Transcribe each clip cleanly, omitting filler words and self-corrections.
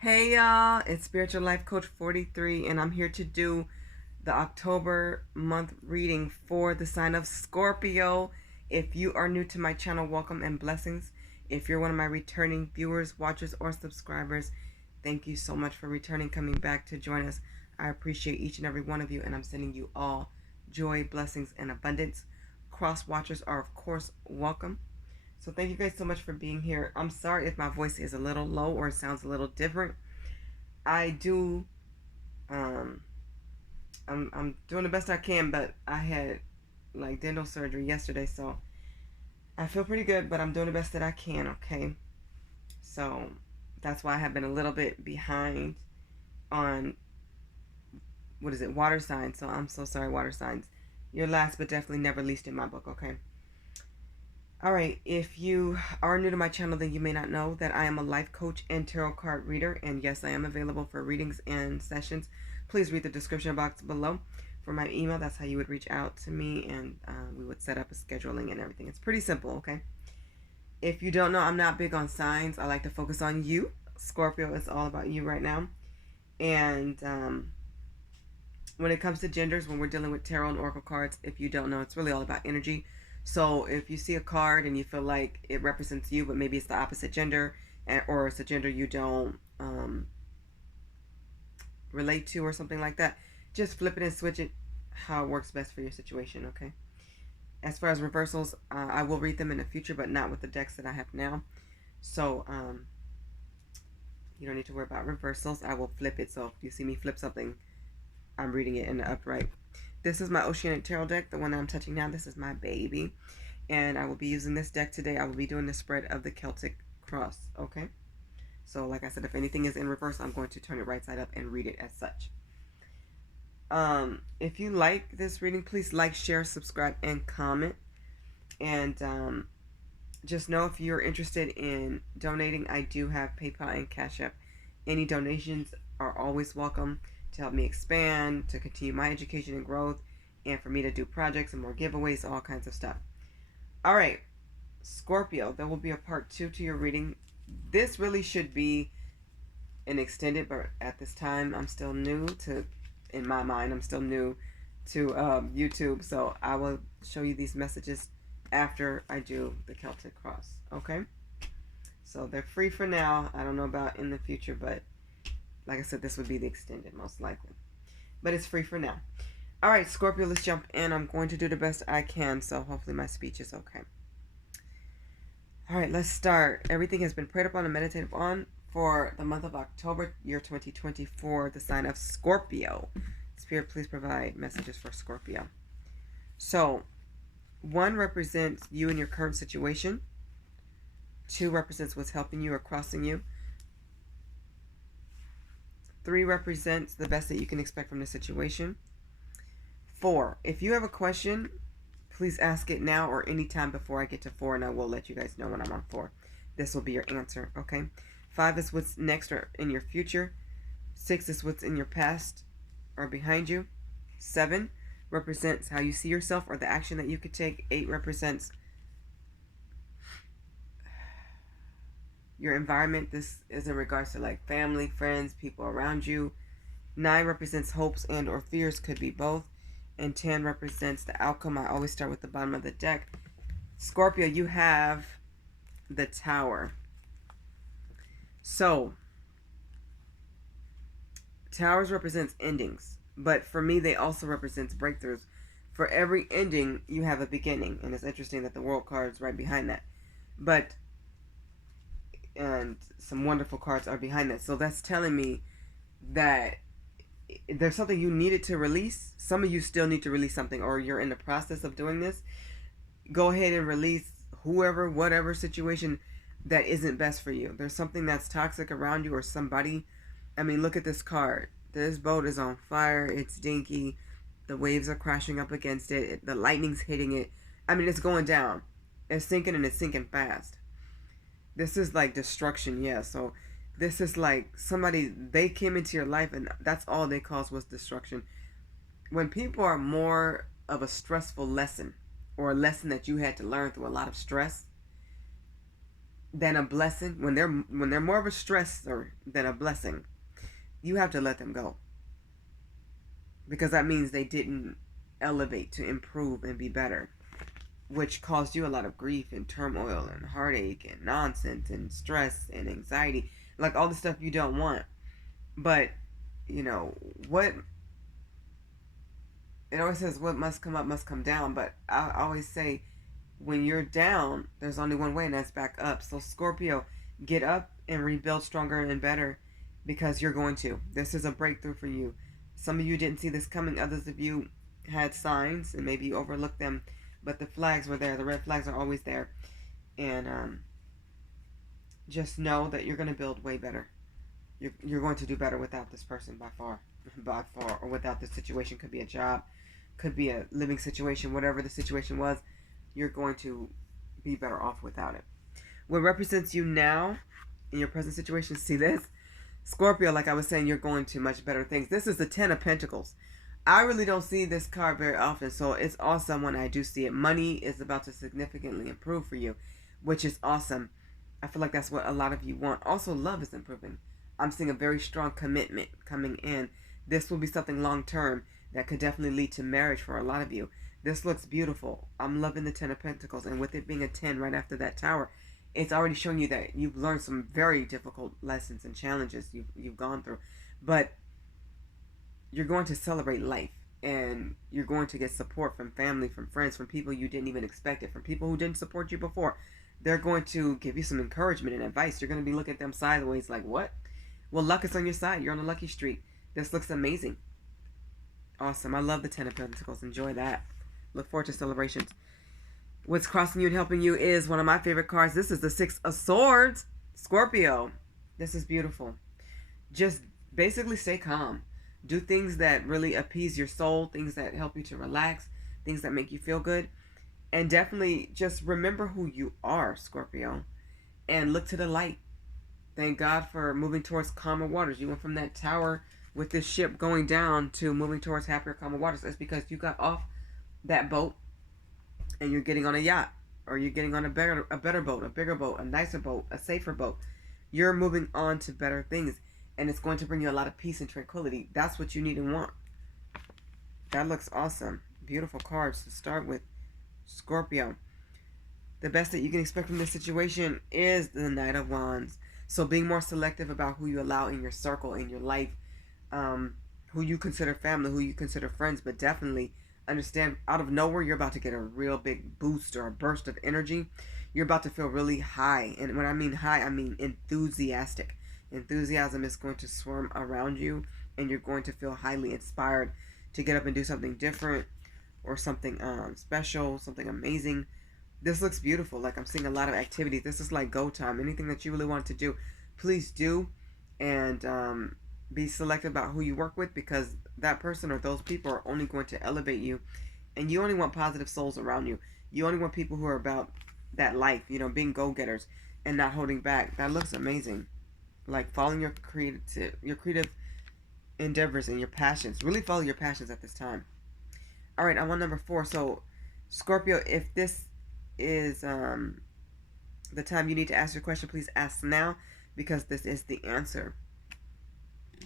Hey y'all, it's SpiritualLifeCoach43 and I'm here to do the October month reading for the sign of Scorpio. If you are new to my channel, welcome and blessings. If you're one of my returning viewers, watchers, or subscribers, thank you so much for returning, coming back to join us. I appreciate each and every one of you, and I'm sending you all joy, blessings, and abundance. Cross watchers are, of course, welcome. So thank you guys so much for being here. I'm sorry if my voice is a little low or sounds a little different. I do um I'm doing the best I can, but I had like dental surgery yesterday, so I feel pretty good, but I'm doing the best that I can, okay? So that's why I have been a little bit behind on water signs. So I'm so sorry, water signs. You're last but definitely never least in my book, okay? All right, if you are new to my channel, then you may not know that I am a life coach and tarot card reader. And yes, I am available for readings and sessions. Please read the description box below for my email. That's how you would reach out to me, and we would set up a scheduling and everything. It's pretty simple, okay? If you don't know, I'm not big on signs. I like to focus on you. Scorpio is all about you right now. And when it comes to genders, when we're dealing with tarot and oracle cards, if you don't know, it's really all about energy. So if you see a card and you feel like it represents you, but maybe it's the opposite gender, or it's a gender you don't relate to or something like that, just flip it and switch it how it works best for your situation, okay? As far as reversals, I will read them in the future, but not with the decks that I have now. So you don't need to worry about reversals. I will flip it, so if you see me flip something, I'm reading it in the upright. This is my Oceanic Tarot deck, the one I'm touching now. This is my baby. And I will be using this deck today. I will be doing the spread of the Celtic cross, okay? So like I said, if anything is in reverse, I'm going to turn it right side up and read it as such. If you like this reading, please like, share, subscribe, and comment. And just know if you're interested in donating, I do have PayPal and CashApp. Any donations are always welcome to help me expand, to continue my education and growth, and for me to do projects and more giveaways, all kinds of stuff. All right, Scorpio, there will be a part 2 to your reading. This really should be an extended, but at this time, I'm still new to, in my mind, I'm still new to YouTube, so I will show you these messages after I do the Celtic cross, okay? So they're free for now. I don't know about in the future, but like I said, this would be the extended, most likely. But it's free for now. All right, Scorpio, let's jump in. I'm going to do the best I can, so hopefully my speech is okay. All right, let's start. Everything has been prayed upon and meditated on for the month of October, year 2024, the sign of Scorpio. Spirit, please provide messages for Scorpio. So, 1 represents you and your current situation. 2 represents what's helping you or crossing you. 3 represents the best that you can expect from the situation. 4, if you have a question, please ask it now or anytime before I get to 4, and I will let you guys know when I'm on 4. This will be your answer, okay? 5 is what's next or in your future. 6 is what's in your past or behind you. 7 represents how you see yourself or the action that you could take. 8 represents your environment. This is in regards to like family, friends, people around you. 9 represents hopes and or fears, could be both. And 10 represents the outcome. I always start with the bottom of the deck. Scorpio, you have the Tower. So, Towers represents endings, but for me, they also represents breakthroughs. For every ending, you have a beginning, and it's interesting that the World card is right behind that. But, and some wonderful cards are behind that. So that's telling me that there's something you needed to release. Some of you still need to release something, or you're in the process of doing this. Go ahead and release whoever, whatever situation that isn't best for you. There's something that's toxic around you or somebody. I mean, look at this card. This boat is on fire. It's dinky. The waves are crashing up against it. The lightning's hitting it. I mean, it's going down. It's sinking, and it's sinking fast. This is like destruction, yeah. So this is like somebody, they came into your life and that's all they caused was destruction. When people are more of a stressful lesson, or a lesson that you had to learn through a lot of stress, than a blessing, when they're more of a stressor than a blessing, you have to let them go, because that means they didn't elevate to improve and be better, which caused you a lot of grief and turmoil and heartache and nonsense and stress and anxiety, like all the stuff you don't want. But you know what, it always says what must come up must come down, but I always say when you're down, there's only one way, and that's back up. So Scorpio, get up and rebuild stronger and better, because you're going to. This is a breakthrough for you. Some of you didn't see this coming. Others of you had signs and maybe you overlooked them, but the flags were there. The red flags are always there. And just know that you're going to build way better. You're going to do better without this person by far. By far. Or without this situation. Could be a job. Could be a living situation. Whatever the situation was, you're going to be better off without it. What represents you now in your present situation, see this? Scorpio, like I was saying, you're going to much better things. This is the Ten of Pentacles. I really don't see this card very often, so it's awesome when I do see it. Money is about to significantly improve for you, which is awesome. I feel like that's what a lot of you want. Also, love is improving. I'm seeing a very strong commitment coming in. This will be something long-term that could definitely lead to marriage for a lot of you. This looks beautiful. I'm loving the Ten of Pentacles, and with it being a 10 right after that tower, it's already showing you that you've learned some very difficult lessons and challenges you've gone through. But you're going to celebrate life, and you're going to get support from family, from friends, from people you didn't even expect it, from people who didn't support you before. They're going to give you some encouragement and advice. You're going to be looking at them sideways like, what? Well, luck is on your side. You're on a lucky streak. This looks amazing. Awesome. I love the Ten of Pentacles. Enjoy that. Look forward to celebrations. What's crossing you and helping you is one of my favorite cards. This is the Six of Swords. Scorpio. This is beautiful. Just basically stay calm. Do things that really appease your soul. Things that help you to relax. Things that make you feel good. And definitely just remember who you are, Scorpio. And look to the light. Thank God for moving towards calmer waters. You went from that tower with this ship going down to moving towards happier, calmer waters. It's because you got off that boat and you're getting on a yacht, or you're getting on a better boat, a bigger boat, a nicer boat, a safer boat. You're moving on to better things, and it's going to bring you a lot of peace and tranquility. That's what you need and want. That looks awesome. Beautiful cards to start with, Scorpio. The best that you can expect from this situation is the Knight of Wands. So being more selective about who you allow in your circle, in your life, who you consider family, who you consider friends, but definitely understand out of nowhere you're about to get a real big boost or a burst of energy. You're about to feel really high. And when I mean high, I mean enthusiastic. Enthusiasm is going to swarm around you, and you're going to feel highly inspired to get up and do something different, or something special, something amazing. This looks beautiful. Like I'm seeing a lot of activity. This is like go time. Anything that you really want to do, please do. And be selective about who you work with, because that person or those people are only going to elevate you, and you only want positive souls around you. You only want people who are about that life, being go-getters and not holding back. That looks amazing. Like following your creative endeavors and your passions. Really follow your passions at this time. All right, I'm on number 4. So Scorpio, if this is the time you need to ask your question, please ask now, because this is the answer.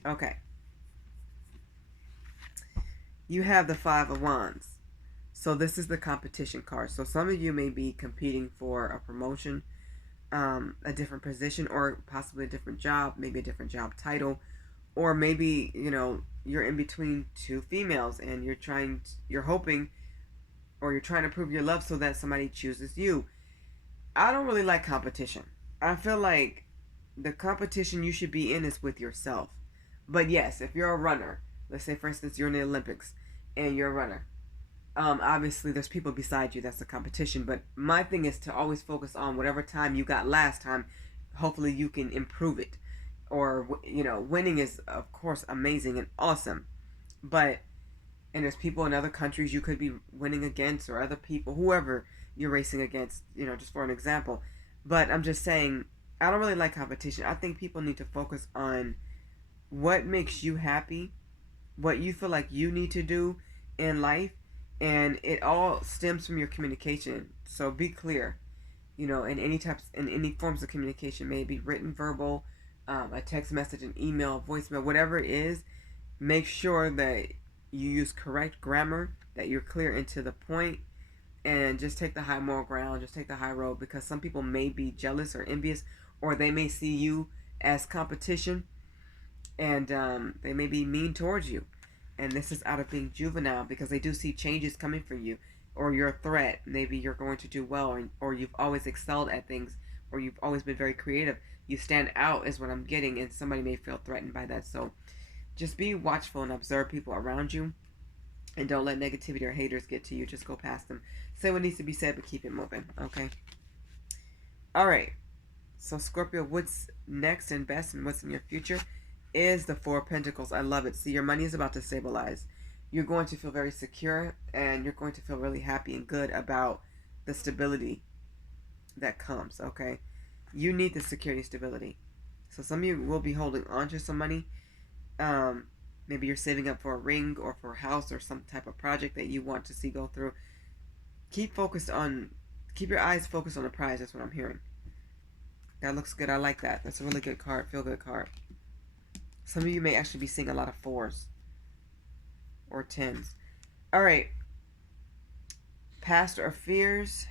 Okay. You have the Five of Wands. So this is the competition card. So some of you may be competing for a promotion, a different position, or possibly a different job, maybe a different job title, or maybe, you're in between two females and you're hoping, or you're trying to prove your love so that somebody chooses you. I don't really like competition. I feel like the competition you should be in is with yourself. But yes, if you're a runner, let's say for instance you're in the Olympics and you're a runner, obviously there's people beside you. That's a competition. But my thing is to always focus on whatever time you got last time. Hopefully you can improve it. Or, winning is of course amazing and awesome. And there's people in other countries you could be winning against, or other people, whoever you're racing against, just for an example. But I'm just saying, I don't really like competition. I think people need to focus on what makes you happy, what you feel like you need to do in life, and it all stems from your communication. So be clear. in any forms of communication, maybe written, verbal, a text message, an email, voicemail, whatever it is. Make sure that you use correct grammar, that you're clear and to the point, and just take the high moral ground, just take the high road, because some people may be jealous or envious, or they may see you as competition, and they may be mean towards you. And this is out of being juvenile, because they do see changes coming for you, or you're a threat. Maybe you're going to do well, or you've always excelled at things, or you've always been very creative. You stand out is what I'm getting, and somebody may feel threatened by that. So just be watchful and observe people around you, and don't let negativity or haters get to you. Just go past them. Say what needs to be said, but keep it moving. Okay? All right. So Scorpio, what's next and best and what's in your future is the Four of Pentacles. I love it. See, your money is about to stabilize. You're going to feel very secure, and you're going to feel really happy and good about the stability that comes, okay? You need the security, stability. So some of you will be holding on to some money. Maybe you're saving up for a ring or for a house or some type of project that you want to see go through. Keep your eyes focused on the prize. That's what I'm hearing. That looks good. I like that. That's a really good card. Feel good card. Some of you may actually be seeing a lot of 4s or 10s. All right. Past or fears.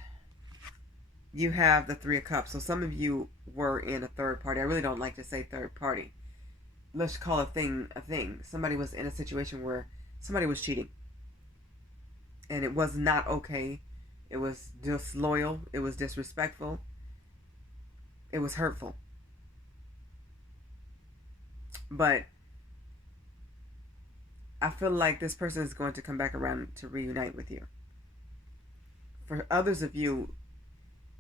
You have the 3 of Cups. So some of you were in a third party. I really don't like to say third party. Let's call a thing a thing. Somebody was in a situation where somebody was cheating. And it was not okay. It was disloyal. It was disrespectful. It was hurtful. But I feel like this person is going to come back around to reunite with you. For others of you,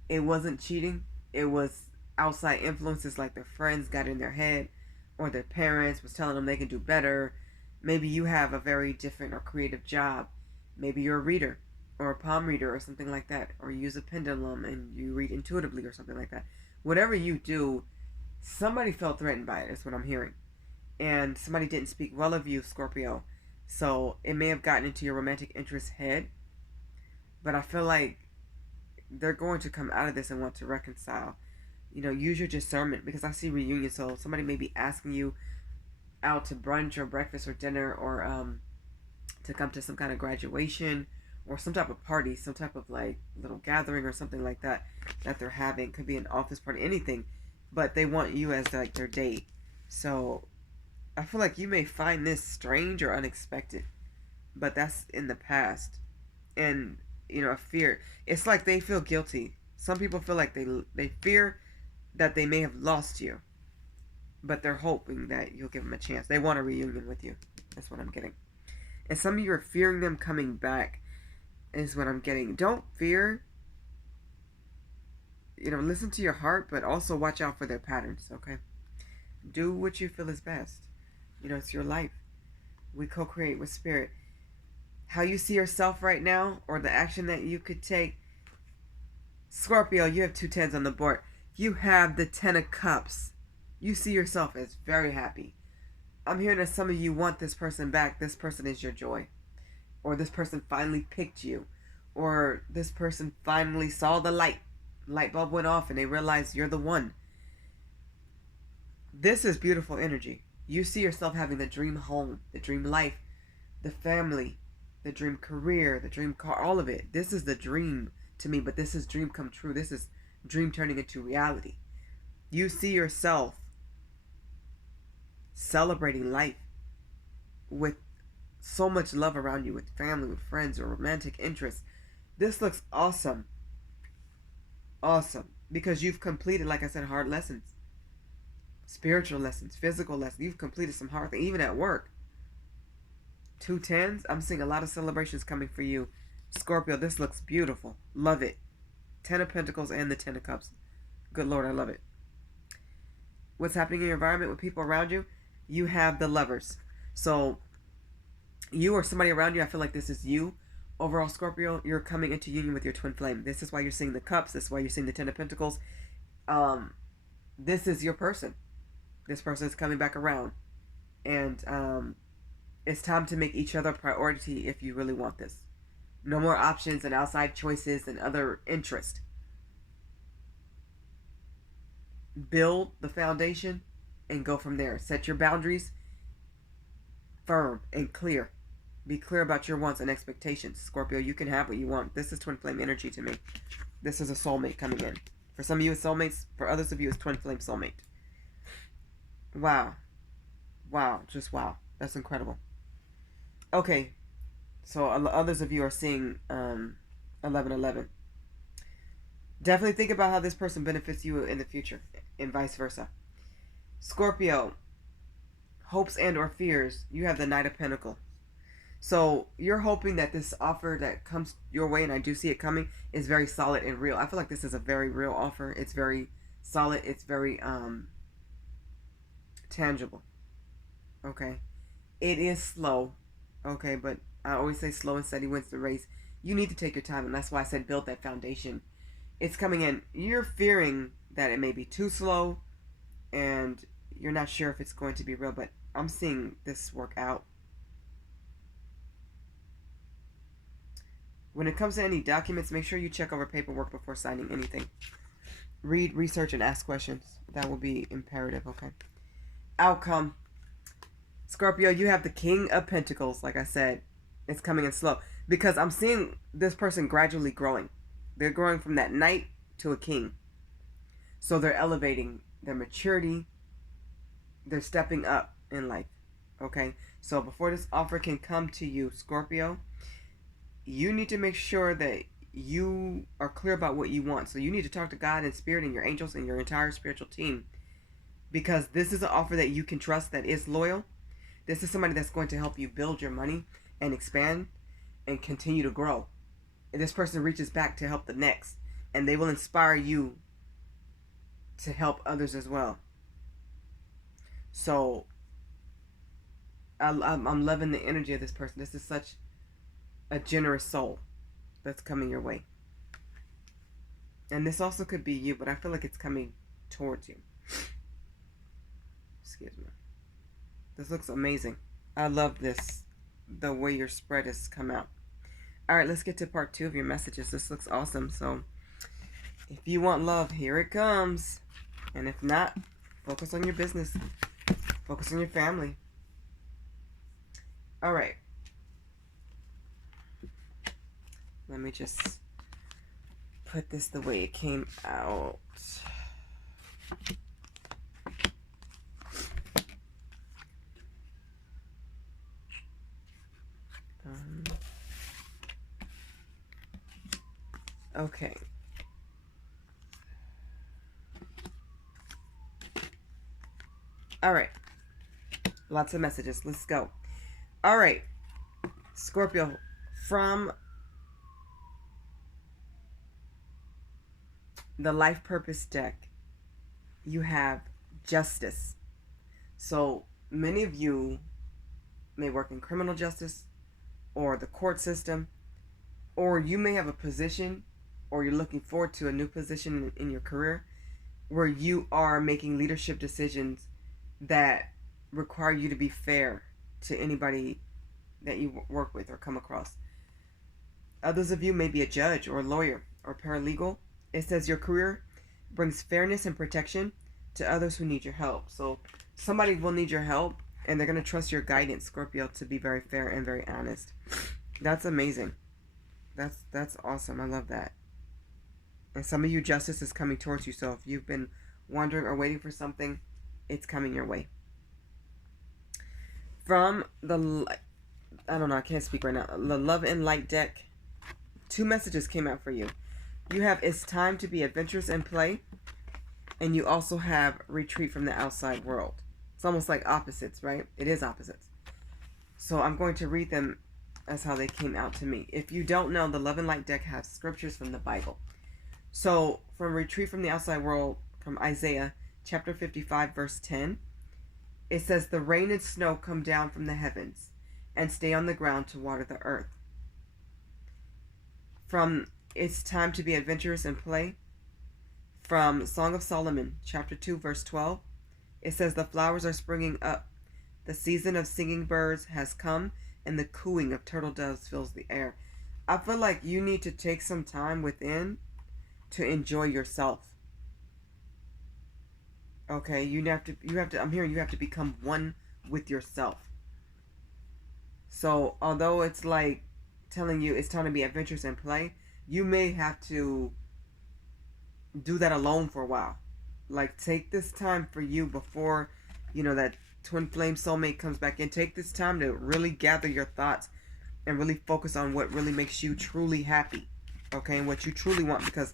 it wasn't cheating. It was outside influences, like their friends got in their head, or their parents was telling them they can do better. Maybe you have a very different or creative job. Maybe you're a reader or a palm reader or something like that, or you use a pendulum and you read intuitively or something like that. Whatever you do, somebody felt threatened by it, is what I'm hearing. And somebody didn't speak well of you, Scorpio. So it may have gotten into your romantic interest head. But I feel like they're going to come out of this and want to reconcile. Use your discernment, because I see reunion. So somebody may be asking you out to brunch or breakfast or dinner, or to come to some kind of graduation or some type of party, some type of like little gathering or something like that they're having. Could be an office party, anything, but they want you as like their date. So I feel like you may find this strange or unexpected, but that's in the past. And a fear. It's like they feel guilty. Some people feel like they fear that they may have lost you, but they're hoping that you'll give them a chance. They want a reunion with you. That's what I'm getting. And some of you are fearing them coming back, is what I'm getting. Don't fear. Listen to your heart, but also watch out for their patterns, okay? Do what you feel is best. It's your life. We co-create with spirit. How you see yourself right now, or the action that you could take. Scorpio, you have 2 10s on the board. You have the 10 of Cups. You see yourself as very happy. I'm hearing that some of you want this person back. This person is your joy. Or this person finally picked you. Or this person finally saw the light. Light bulb went off and they realized you're the one. This is beautiful energy. You see yourself having the dream home, the dream life, the family, the dream career, the dream car, all of it. This is the dream to me, but this is dream come true. This is dream turning into reality. You see yourself celebrating life with so much love around you, with family, with friends, or romantic interests. This looks awesome. Awesome. Because you've completed, like I said, hard lessons. Spiritual lessons, physical lessons. You've completed some hard things, even at work. 2 10s. I'm seeing a lot of celebrations coming for you. Scorpio, this looks beautiful. Love it. 10 of Pentacles and the 10 of Cups. Good Lord, I love it. What's happening in your environment with people around you? You have the Lovers. So you or somebody around you, I feel like this is you. Overall, Scorpio, you're coming into union with your twin flame. This is why you're seeing the Cups. This is why you're seeing the 10 of Pentacles. This is your person. This person is coming back around. And it's time to make each other a priority if you really want this. No more options and outside choices and other interest. build the foundation and go from there. Set your boundaries firm and clear. Be clear about your wants and expectations. Scorpio, you can have what you want. This is twin flame energy to me. This is a soulmate coming in. For some of you, it's soulmates. For others of you, it's twin flame soulmate. Wow. Wow. Just wow. That's incredible. Okay. So others of you are seeing 1111. Definitely think about how this person benefits you in the future and vice versa. Scorpio, hopes and or fears. You have the Knight of Pentacles. So you're hoping that this offer that comes your way, and I do see it coming, is very solid and real. I feel like this is a very real offer. It's very solid. It's very tangible. Okay. It is slow. Okay, but I always say slow and steady wins the race. You need to take your time, and that's why I said build that foundation. It's coming in. You're fearing that it may be too slow, and you're not sure if it's going to be real, but I'm seeing this work out. When it comes to any documents, make sure you check over paperwork before signing anything. Read, research, and ask questions. That will be imperative, okay? Outcome. Scorpio, you have the King of Pentacles, like I said. It's coming in slow. Because I'm seeing this person gradually growing. They're growing from that knight to a king. So they're elevating their maturity. They're stepping up in life, okay? So before this offer can come to you, Scorpio, you need to make sure that you are clear about what you want. So you need to talk to God and Spirit and your angels and your entire spiritual team, because this is an offer that you can trust, that is loyal. This is somebody that's going to help you build your money and expand and continue to grow. And this person reaches back to help the next, and they will inspire you to help others as well. So I'm loving the energy of this person. This is such a generous soul that's coming your way. And this also could be you, but I feel like it's coming towards you. Excuse me. This looks amazing. I love this, the way your spread has come out. All right, let's get to part 2 of your messages. This looks awesome. So if you want love, here it comes. And if not, focus on your business. Focus on your family. All right. Let me just put this the way it came out. Okay. All right. Lots of messages. Let's go. All right. Scorpio, from the Life Purpose deck, you have Justice. So many of you may work in criminal justice or the court system, or you may have a position, or you're looking forward to a new position in your career where you are making leadership decisions that require you to be fair to anybody that you work with or come across. Others of you may be a judge or a lawyer or paralegal. It says your career brings fairness and protection to others who need your help. So somebody will need your help, and they're going to trust your guidance, Scorpio, to be very fair and very honest. That's amazing. That's awesome. I love that. And some of you, justice is coming towards you. So if you've been wondering or waiting for something, it's coming your way. From the, I don't know, I can't speak right now, the Love and Light deck, 2 messages came out for you. You have It's Time to Be Adventurous and Play, and you also have Retreat from the Outside World. It's almost like opposites, right? It is opposites. So I'm going to read them as how they came out to me. If you don't know, the Love and Light deck has scriptures from the Bible. So from Retreat from the Outside World, from Isaiah chapter 55 verse 10, it says, the rain and snow come down from the heavens and stay on the ground to water the earth. From It's Time to Be Adventurous and Play, from Song of Solomon chapter 2 verse 12, it says, the flowers are springing up, the season of singing birds has come, and the cooing of turtle doves fills the air. I feel like you need to take some time within to enjoy yourself. Okay, I'm hearing you have to become one with yourself. So although it's like telling you it's time to be adventurous and play, you may have to do that alone for a while. Like, take this time for you before, that twin flame soulmate comes back in. Take this time to really gather your thoughts and really focus on what really makes you truly happy. Okay, and what you truly want, because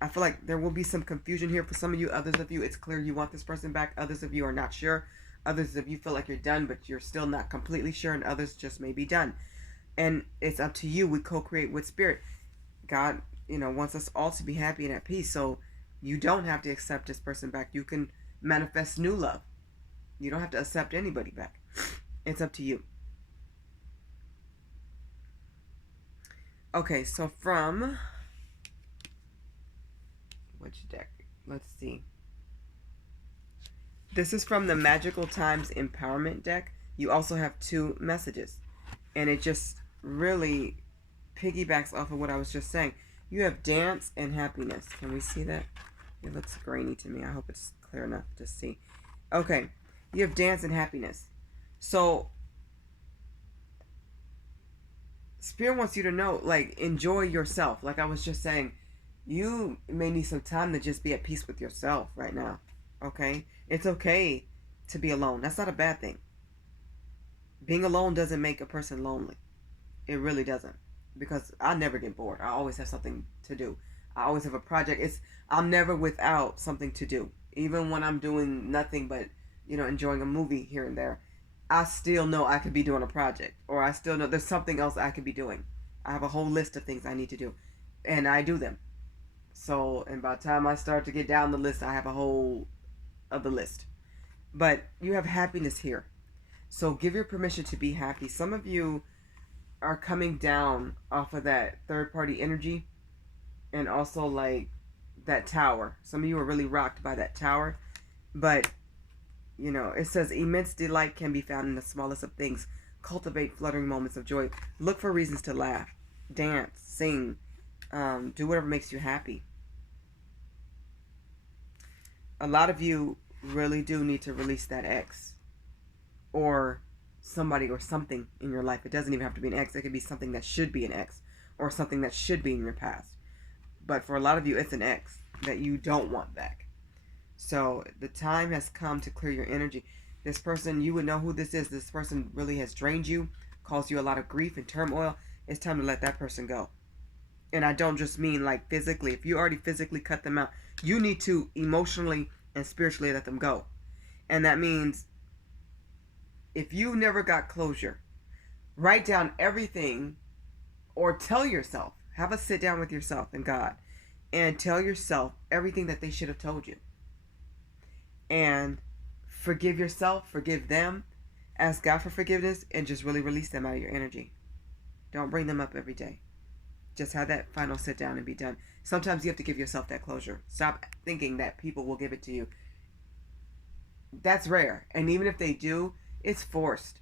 I feel like there will be some confusion here for some of you. Others of you, it's clear you want this person back. Others of you are not sure. Others of you feel like you're done, but you're still not completely sure, and others just may be done. And it's up to you. We co-create with spirit. God, wants us all to be happy and at peace. So you don't have to accept this person back. You can manifest new love. You don't have to accept anybody back. It's up to you. Okay, so from which deck? Let's see. This is from the Magical Times Empowerment deck. You also have 2 messages. And it just really piggybacks off of what I was just saying. You have dance and happiness. Can we see that? It looks grainy to me. I hope it's clear enough to see. Okay. You have dance and happiness. So Spirit wants you to know, like, enjoy yourself. Like I was just saying, you may need some time to just be at peace with yourself right now. Okay? It's okay to be alone. That's not a bad thing. Being alone doesn't make a person lonely. It really doesn't. Because I never get bored. I always have something to do. I always have a project. I'm never without something to do. Even when I'm doing nothing but, enjoying a movie here and there, I still know I could be doing a project. Or I still know there's something else I could be doing. I have a whole list of things I need to do. And I do them. So, and by the time I start to get down the list, I have a whole other list. But you have happiness here. So give your permission to be happy. Some of you are coming down off of that third party energy, and also like that tower. Some of you are really rocked by that tower. But, it says immense delight can be found in the smallest of things. Cultivate fluttering moments of joy. Look for reasons to laugh, dance, sing, do whatever makes you happy. A lot of you really do need to release that ex, or somebody or something in your life. It doesn't even have to be an ex. It could be something that should be an ex, or something that should be in your past. But for a lot of you, it's an ex that you don't want back. So the time has come to clear your energy. This person, you would know who this is. This person really has drained you, caused you a lot of grief and turmoil. It's time to let that person go. And I don't just mean like physically. If you already physically cut them out, you need to emotionally and spiritually let them go. And that means if you never got closure, write down everything, or tell yourself, have a sit down with yourself and God, and tell yourself everything that they should have told you. And forgive yourself, forgive them, ask God for forgiveness, and just really release them out of your energy. Don't bring them up every day. Just have that final sit down and be done. Sometimes you have to give yourself that closure. Stop thinking that people will give it to you. That's rare. And even if they do, it's forced.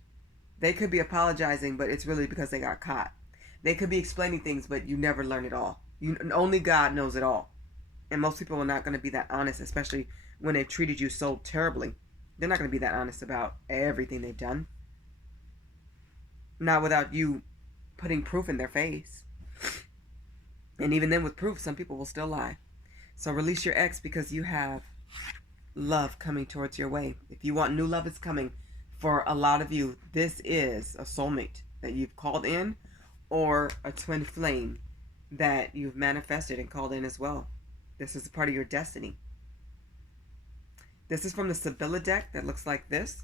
They could be apologizing, but it's really because they got caught. They could be explaining things, but you never learn it all. Only God knows it all. And most people are not going to be that honest, especially when they've treated you so terribly. They're not going to be that honest about everything they've done. Not without you putting proof in their face. And even then with proof, some people will still lie. So release your ex, because you have love coming towards your way. If you want new love, it's coming. For a lot of you, this is a soulmate that you've called in, or a twin flame that you've manifested and called in as well. This is a part of your destiny. This is from the Sibylla deck that looks like this.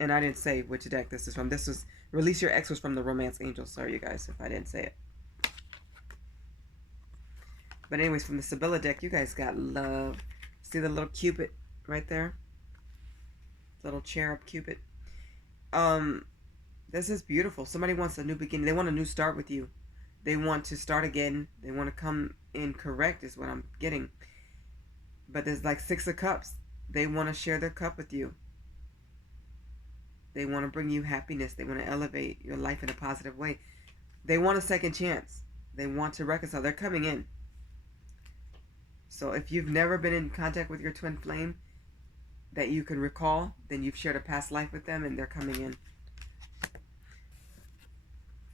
And I didn't say which deck this is from. This was Release Your Ex was from the Romance Angels. Sorry, you guys, if I didn't say it. But anyways, from the Sibylla deck, you guys got love. See the little Cupid right there? Little cherub Cupid. This is beautiful. Somebody wants a new beginning. They want a new start with you. They want to start again. They want to come in correct is what I'm getting. But there's like 6 of Cups. They want to share their cup with you. They want to bring you happiness. They want to elevate your life in a positive way. They want a second chance. They want to reconcile. They're coming in. So if you've never been in contact with your twin flame, that you can recall, then you've shared a past life with them and they're coming in.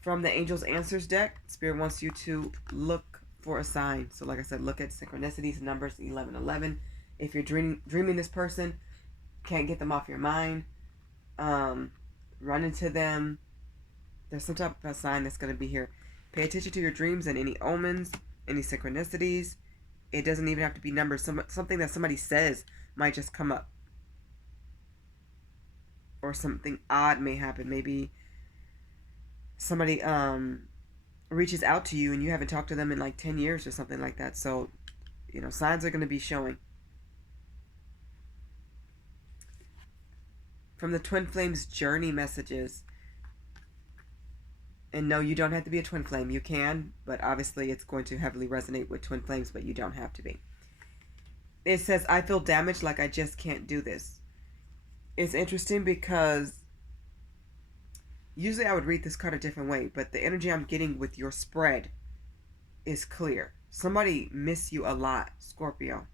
From the Angels Answers deck, Spirit wants you to look for a sign. So like I said, look at synchronicities, numbers 1111. If you're dreaming this person, can't get them off your mind, run into them. There's some type of a sign that's going to be here. Pay attention to your dreams and any omens, any synchronicities. It doesn't even have to be numbers. Something that somebody says might just come up. Or something odd may happen. Maybe somebody reaches out to you and you haven't talked to them in like 10 years or something like that. So, signs are going to be showing. From the Twin Flames Journey messages. And no, you don't have to be a twin flame. You can, but obviously it's going to heavily resonate with twin flames, but you don't have to be. It says, I feel damaged, like I just can't do this. It's interesting because usually I would read this card a different way, but the energy I'm getting with your spread is clear. Somebody miss you a lot, Scorpio.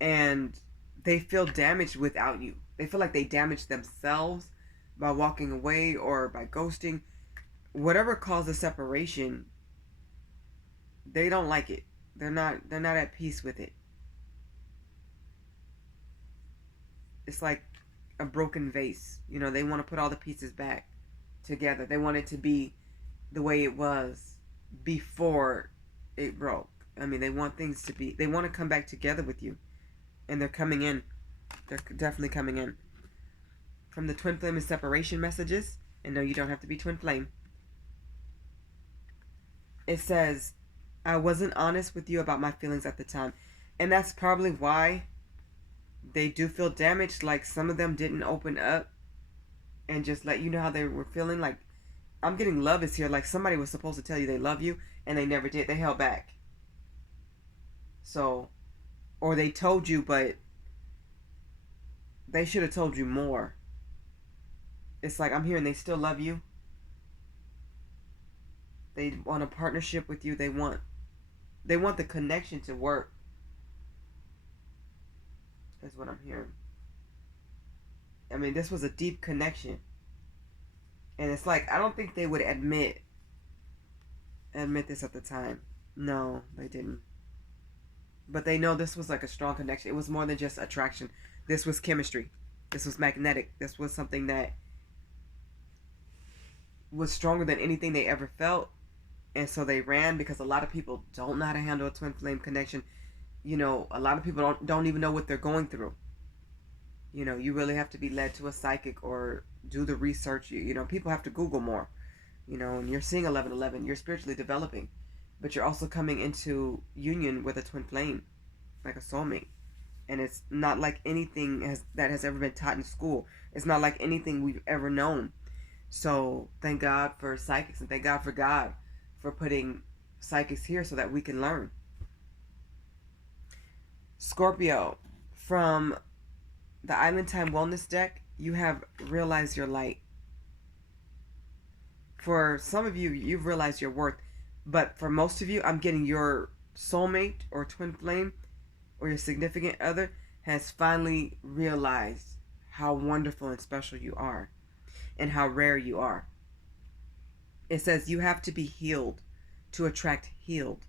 And they feel damaged without you. They feel like they damaged themselves by walking away or by ghosting. Whatever caused the separation, they don't like it. They're not at peace with it. It's like a broken vase. They want to put all the pieces back together. They want it to be the way it was before it broke. I mean, they want to come back together with you. And they're coming in. They're definitely coming in. From the Twin Flame and Separation messages, and no, you don't have to be twin flame. It says, I wasn't honest with you about my feelings at the time. And that's probably why they do feel damaged. Like some of them didn't open up and just let you know how they were feeling. Like, I'm getting love is here. Like somebody was supposed to tell you they love you and they never did. They held back. So, or they told you, but they should have told you more. It's like, I'm here and they still love you. They want a partnership with you. They want the connection to work. That's what I'm hearing. I mean, this was a deep connection. And it's like, I don't think they would admit this at the time. No, they didn't. But they know this was like a strong connection. It was more than just attraction. This was chemistry. This was magnetic. This was something that was stronger than anything they ever felt. And so they ran, because a lot of people don't know how to handle a twin flame connection. A lot of people don't even know what they're going through. You really have to be led to a psychic or do the research. People have to Google more. And you're seeing 1111. You're spiritually developing. But you're also coming into union with a twin flame, like a soulmate. And it's not like anything that has ever been taught in school. It's not like anything we've ever known. So thank God for psychics, and thank God for putting psychics here so that we can learn. Scorpio, from the Island Time Wellness deck, you have realized your light. For some of you, you've realized your worth. But for most of you, I'm getting your soulmate or twin flame or your significant other has finally realized how wonderful and special you are and how rare you are. It says you have to be healed to attract healed.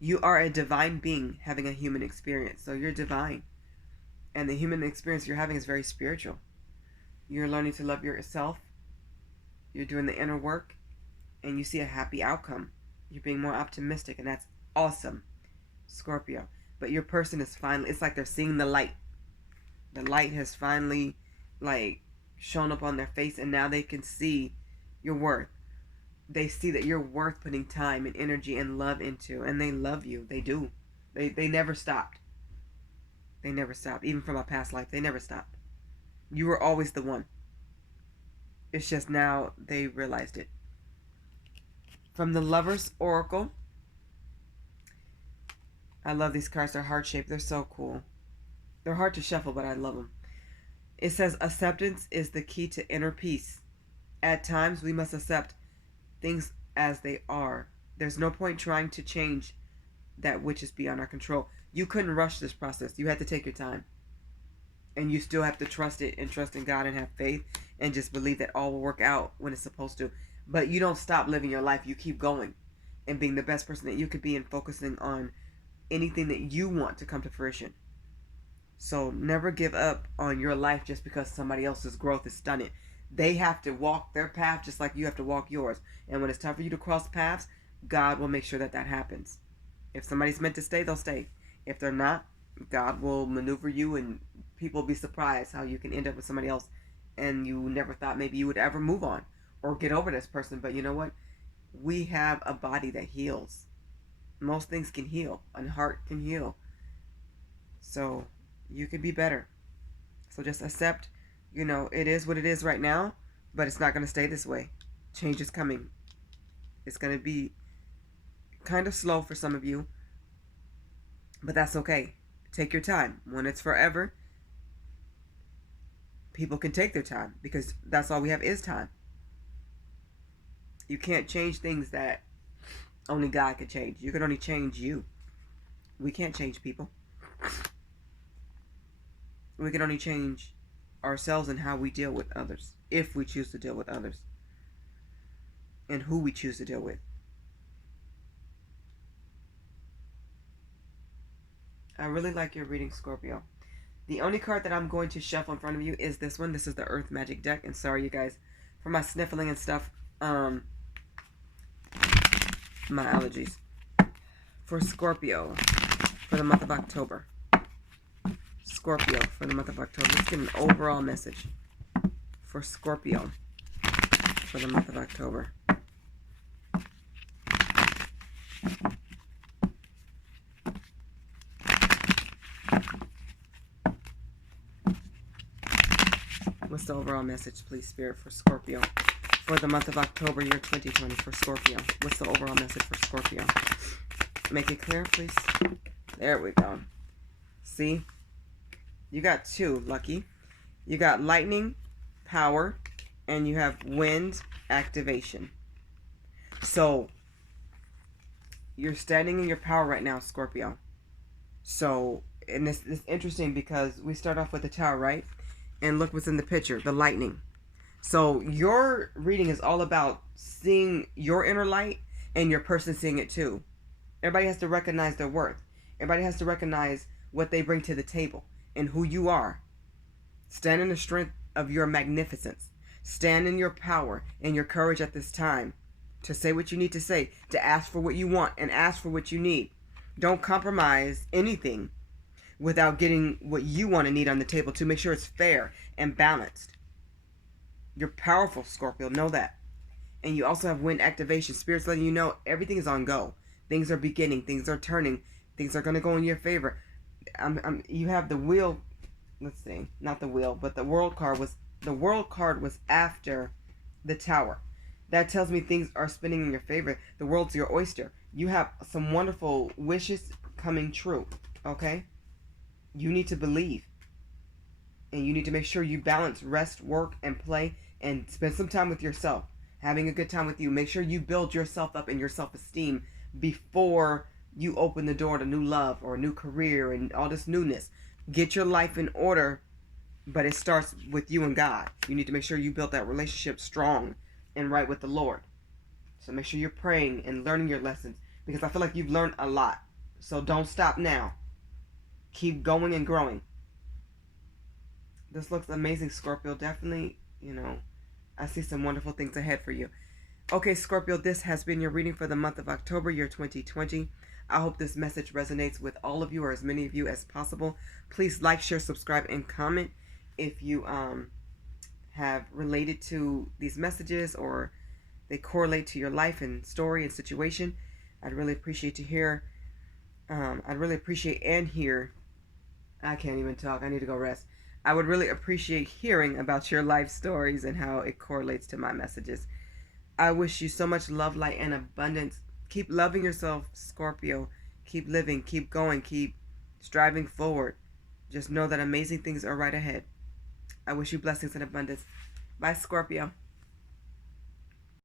You are a divine being having a human experience. So you're divine. And the human experience you're having is very spiritual. You're learning to love yourself. You're doing the inner work. And you see a happy outcome. You're being more optimistic. And that's awesome, Scorpio. But your person is finally, it's like they're seeing the light. The light has finally, shown up on their face. And now they can see your worth. They see that you're worth putting time and energy and love into. And they love you. They do. They never stopped. They never stopped. Even from a past life, they never stopped. You were always the one. It's just now they realized it. From the Lover's Oracle. I love these cards. They're heart-shaped. They're so cool. They're hard to shuffle, but I love them. It says, acceptance is the key to inner peace. At times, we must accept things as they are. There's no point trying to change that which is beyond our control. You couldn't rush this process. You had to take your time. And you still have to trust it and trust in God and have faith and just believe that all will work out when it's supposed to. But you don't stop living your life. You keep going and being the best person that you could be and focusing on anything that you want to come to fruition. So never give up on your life just because somebody else's growth is stunted. They have to walk their path just like you have to walk yours. And when it's time for you to cross paths, God will make sure that that happens. If somebody's meant to stay, they'll stay. If they're not, God will maneuver you, and people will be surprised how you can end up with somebody else and you never thought maybe you would ever move on or get over this person. But you know what? We have a body that heals. Most things can heal. A heart can heal. So you can be better. So just accept, it is what it is right now, but it's not going to stay this way. Change is coming. It's going to be kind of slow for some of you, but that's okay. Take your time. When it's forever, people can take their time because that's all we have is time. You can't change things that only God can change. You can only change you. We can't change people. We can only change ourselves and how we deal with others, if we choose to deal with others, and who we choose to deal with. I really like your reading, Scorpio. The only card that I'm going to shuffle in front of you is this one. This is the Earth Magic deck. And sorry, you guys, for my sniffling and stuff. My allergies. For Scorpio, for the month of October. Scorpio, for the month of October. Let's get an overall message for Scorpio for the month of October. What's the overall message, please, Spirit, for Scorpio for the month of October, year 2020, for Scorpio? What's the overall message for Scorpio? Make it clear, please. There we go. See? You got two, lucky. You got lightning, power, and you have wind, activation. So, you're standing in your power right now, Scorpio. So, and this is interesting because we start off with the tower, right? And look what's in the picture, the lightning. So your reading is all about seeing your inner light and your person seeing it too. Everybody has to recognize their worth. Everybody has to recognize what they bring to the table and who you are. Stand in the strength of your magnificence. Stand in your power and your courage at this time to say what you need to say, to ask for what you want and ask for what you need. Don't compromise anything without getting what you want and need on the table, to make sure it's fair and balanced. You're powerful, Scorpio. Know that. And you also have wind activation. Spirit's letting you know everything is on go. Things are beginning. Things are turning. Things are going to go in your favor. You have the wheel. Let's see. Not the wheel, but the world card was after the tower. That tells me things are spinning in your favor. The world's your oyster. You have some wonderful wishes coming true. Okay? You need to believe. And you need to make sure you balance rest, work, and play, and spend some time with yourself. Having a good time with you. Make sure you build yourself up and your self-esteem before you open the door to new love or a new career and all this newness. Get your life in order, but it starts with you and God. You need to make sure you build that relationship strong and right with the Lord. So make sure you're praying and learning your lessons, because I feel like you've learned a lot. So don't stop now. Keep going and growing. This looks amazing, Scorpio. Definitely, I see some wonderful things ahead for you. Okay, Scorpio, this has been your reading for the month of October, year 2020. I hope this message resonates with all of you, or as many of you as possible. Please like, share, subscribe, and comment if you have related to these messages or they correlate to your life and story and situation. I'd really appreciate to hear. I'd really appreciate and hear. I can't even talk. I need to go rest. I would really appreciate hearing about your life stories and how it correlates to my messages. I wish you so much love, light, and abundance. Keep loving yourself, Scorpio. Keep living, keep going, keep striving forward. Just know that amazing things are right ahead. I wish you blessings and abundance. Bye, Scorpio.